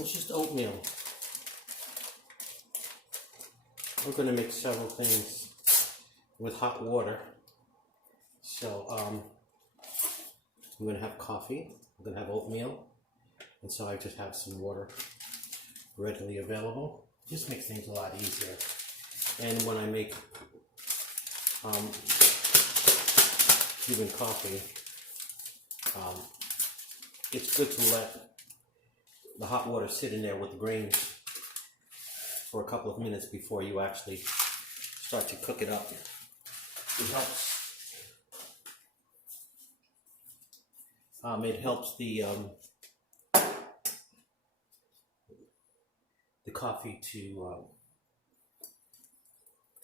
It's just oatmeal. We're going to make several things with hot water. So I'm going to have coffee. I'm going to have oatmeal. And so I just have some water readily available. Just makes things a lot easier. And when I make Cuban coffee, it's good to let the hot water sit in there with the grains for a couple of minutes before you actually start to cook it up. It helps the coffee to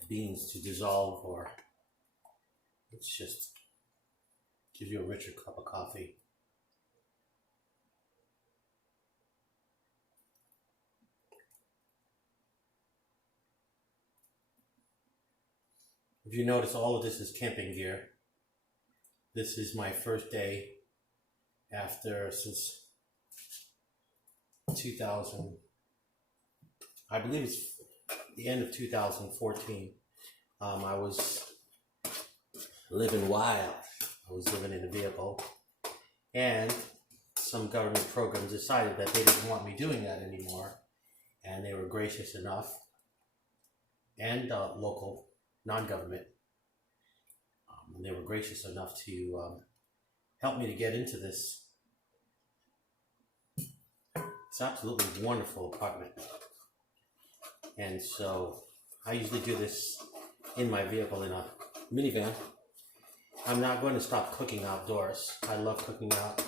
the beans to dissolve, or it's just gives you a richer cup of coffee. If you notice, all of this is camping gear. This is my first day since 2000. I believe it's the end of 2014. I was living wild. I was living in a vehicle, and some government programs decided that they didn't want me doing that anymore, and they were gracious enough, and local, non-government, and they were gracious enough to help me to get into this. It's absolutely wonderful apartment. And so I usually do this in my vehicle in a minivan. I'm not going to stop cooking outdoors. I love cooking out.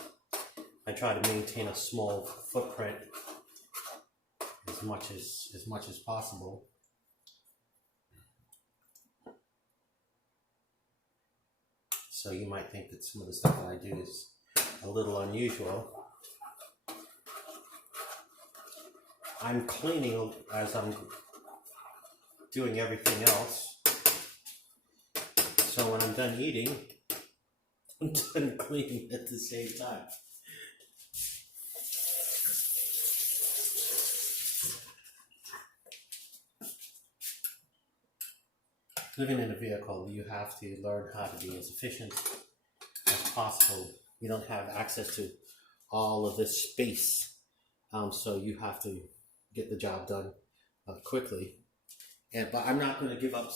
I try to maintain a small footprint as much as possible. So you might think that some of the stuff that I do is a little unusual. I'm cleaning as I'm doing everything else. So when I'm done eating, I'm done cleaning at the same time. Living in a vehicle, you have to learn how to be as efficient as possible. You don't have access to all of this space, so you have to get the job done quickly. But I'm not going to give up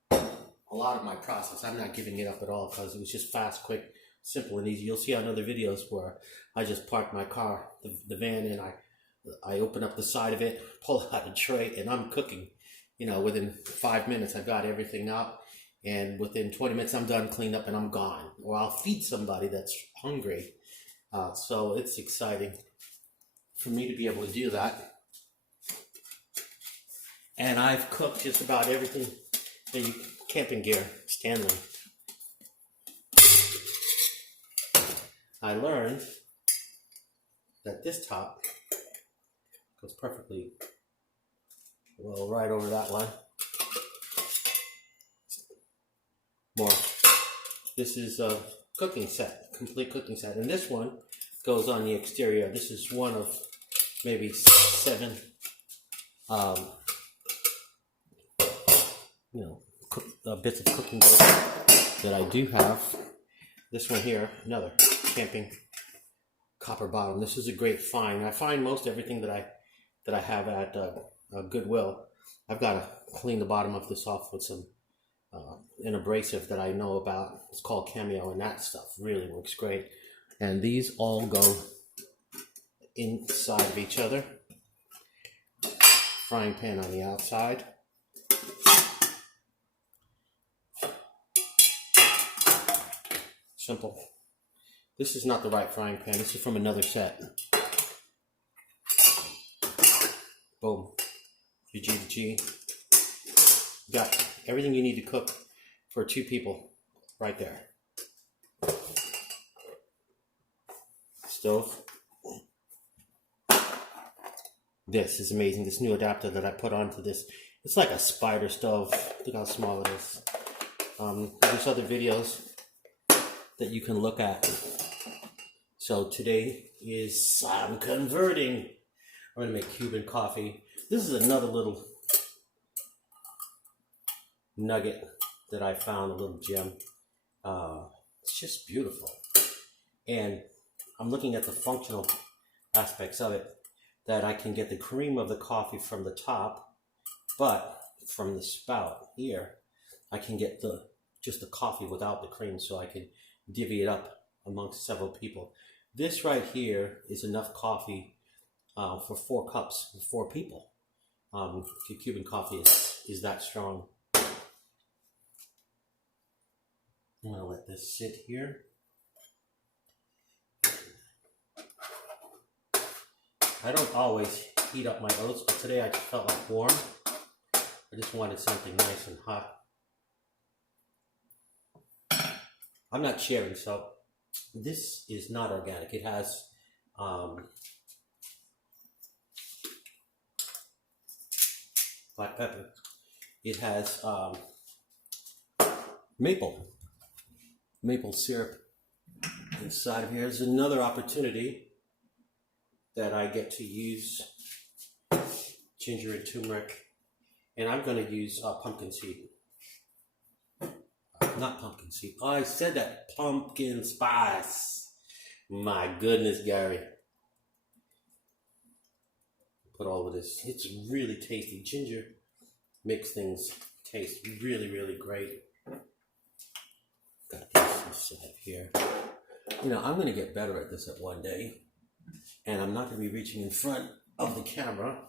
a lot of my process. I'm not giving it up at all, because it was just fast, quick, simple, and easy. You'll see on other videos where I just park my car, the van, and I open up the side of it, pull out a tray, and I'm cooking. Within 5 minutes, I've got everything up, and within 20 minutes, I'm done, cleaned up, and I'm gone. Or I'll feed somebody that's hungry. So it's exciting for me to be able to do that. And I've cooked just about everything camping gear, Stanley. I learned that this top goes perfectly well right over that line. More. This is a cooking set, complete cooking set. And this one goes on the exterior. This is one of maybe 7 bits of cooking gear that I do have. This one here, another camping copper bottom. This is a great find. I find most everything that I have at Goodwill. I've got to clean the bottom of this off with some an abrasive that I know about. It's called Cameo, and that stuff really works great. And these all go inside of each other. Frying pan on the outside. Simple. This is not the right frying pan. This is from another set. Boom. Your G to G. Got everything you need to cook for 2 people right there. Stove. This is amazing. This new adapter that I put onto this. It's like a spider stove. Look how small it is. There's other videos that you can look at So today is I'm converting. I'm gonna make Cuban coffee. This is another little nugget that I found, a little gem. It's just beautiful. And I'm looking at the functional aspects of it, that I can get the cream of the coffee from the top, but from the spout here, I can get just the coffee without the cream, so I can divvy it up amongst several people. This right here is enough coffee for 4 cups for 4 people. Cuban coffee is that strong. I'm gonna let this sit here. I don't always heat up my oats, but today I just felt like warm. I just wanted something nice and hot. I'm not sharing, so this is not organic. It has black pepper. It has maple syrup inside of here. There's another opportunity that I get to use ginger and turmeric, and I'm going to use pumpkin seed. Not pumpkin seed. Oh, I said that. Pumpkin spice. My goodness, Gary. Put all of this. It's really tasty. Ginger makes things taste really, really great. Got this inside here. You know, I'm going to get better at this at one day. And I'm not going to be reaching in front of the camera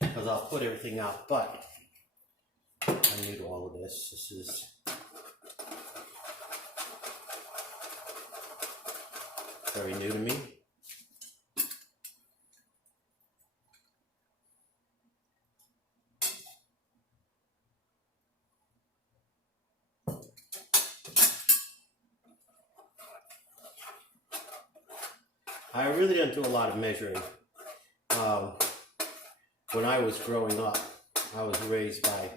because I'll put everything out. But I'm new to all of this. This is very new to me. I really don't do a lot of measuring. When I was growing up, I was raised by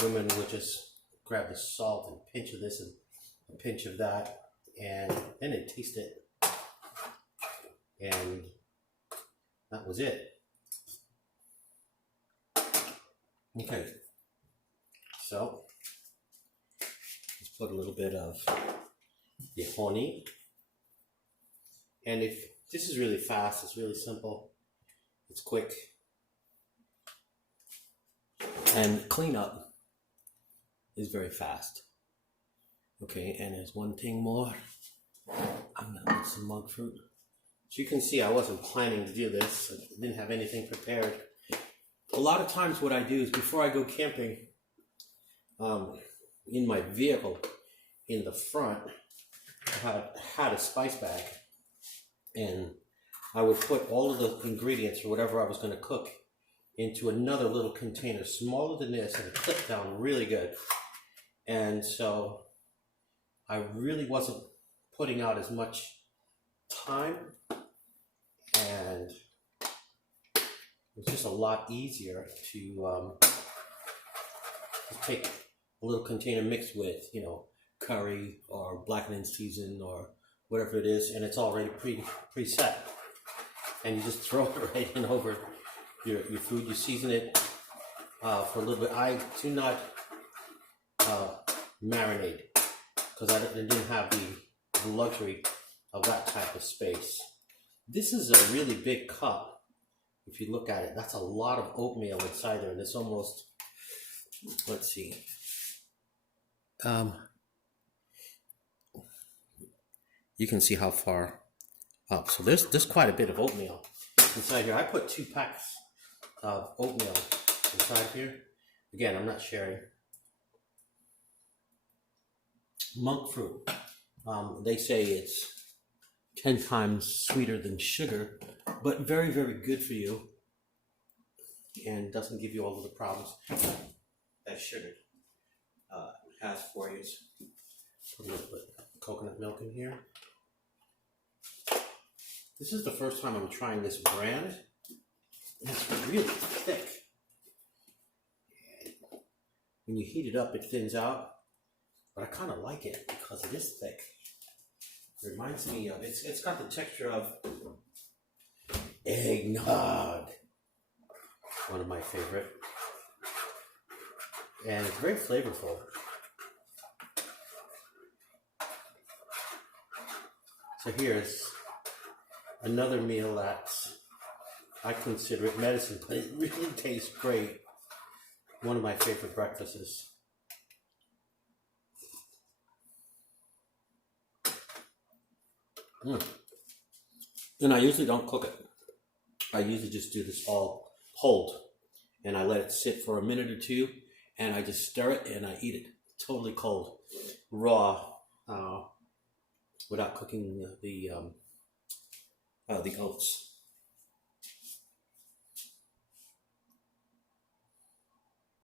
women who would just grab the salt and a pinch of this and a pinch of that, and then they'd taste it. And that was it. Okay, so let's put a little bit of the honey. And if this is really fast, it's really simple, it's quick. And cleanup is very fast. Okay, and there's one thing more. I'm gonna put some monk fruit. As you can see, I wasn't planning to do this. I didn't have anything prepared. A lot of times what I do is before I go camping, in my vehicle, in the front, I had a spice bag. And I would put all of the ingredients or whatever I was going to cook into another little container, smaller than this, and it clipped down really good. And so I really wasn't putting out as much time, and it was just a lot easier to just take a little container mixed with, you know, curry or blackened season or whatever it is, and it's already preset. And you just throw it right in over your food. You season it for a little bit. I do not marinate because I didn't have the luxury of that type of space. This is a really big cup. If you look at it, that's a lot of oatmeal inside there, and it's almost, let's see, you can see how far up. So there's quite a bit of oatmeal inside here. I put 2 packs of oatmeal inside here. Again, I'm not sharing. Monk fruit. They say it's 10 times sweeter than sugar, but very, very good for you, and doesn't give you all of the problems that sugar has for you. Put a little bit of coconut milk in here. This is the first time I'm trying this brand. It's really thick. When you heat it up, it thins out, but I kind of like it because it is thick. Reminds me of it's got the texture of eggnog, one of my favorite, and it's very flavorful. So here's another meal that I consider it medicine, but it really tastes great. One of my favorite breakfasts. And I usually don't cook it. I usually just do this all cold, and I let it sit for a minute or two, and I just stir it and I eat it totally cold, raw, without cooking the oats.